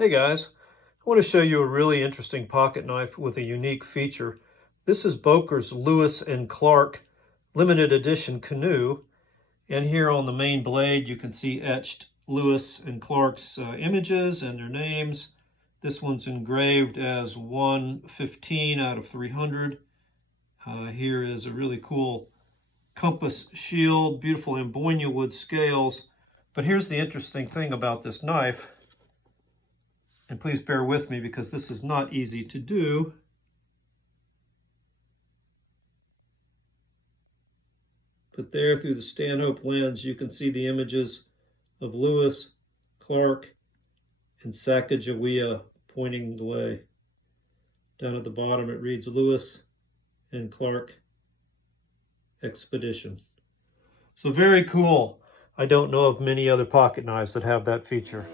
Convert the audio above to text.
Hey guys, I want to show you a really interesting pocket knife with a unique feature. This is Boker's Lewis and Clark limited edition Canoe, and here on the main blade you can see etched Lewis and Clark's images and their names. This one's engraved as 115 out of 300. Here is a really cool compass shield, beautiful ambonia wood scales. But here's the interesting thing about this knife. And please bear with me because this is not easy to do. But there through the Stanhope lens, you can see the images of Lewis, Clark, and Sacagawea pointing the way. Down at the bottom it reads Lewis and Clark Expedition. So very cool. I don't know of many other pocket knives that have that feature.